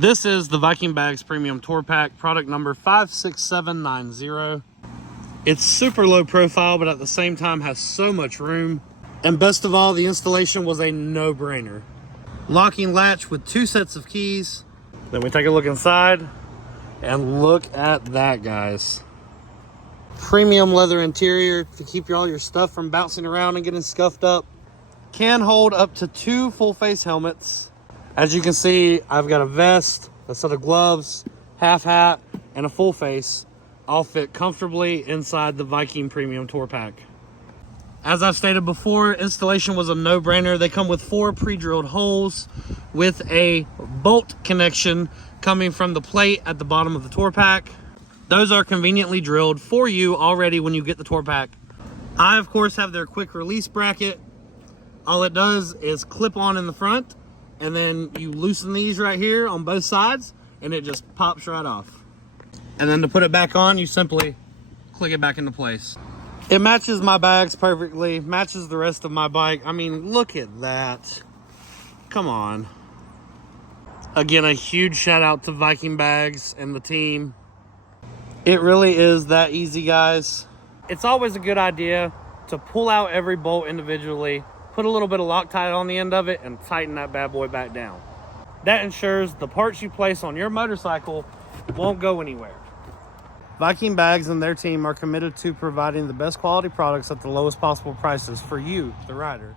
This is the Viking Bags Premium Tour Pack, product number 56790. It's super low profile, but at the same time has so much room. And best of all, the installation was a no-brainer. Locking latch with 2 sets of keys. Then we take a look inside, and look at that, guys. Premium leather interior to keep all your stuff from bouncing around and getting scuffed up. Can hold up to 2 full face helmets. As you can see, I've got a vest, a set of gloves, half hat, and a full face, all fit comfortably inside the Viking Premium Tour Pack. As I've stated before, installation was a no-brainer. They come with 4 pre-drilled holes with a bolt connection coming from the plate at the bottom of the tour pack. Those are conveniently drilled for you already when you get the tour pack. I, of course, have their quick release bracket. All it does is clip on in the front, and then you loosen these right here on both sides, and it just pops right off. And then to put it back on, you simply click it back into place. It matches my bags perfectly, matches the rest of my bike. I mean, look at that. Come on. Again, a huge shout out to Viking Bags and the team. It really is that easy, guys. It's always a good idea to pull out every bolt individually, put a little bit of Loctite on the end of it, and tighten that bad boy back down. That ensures the parts you place on your motorcycle won't go anywhere. Viking Bags and their team are committed to providing the best quality products at the lowest possible prices for you, the rider.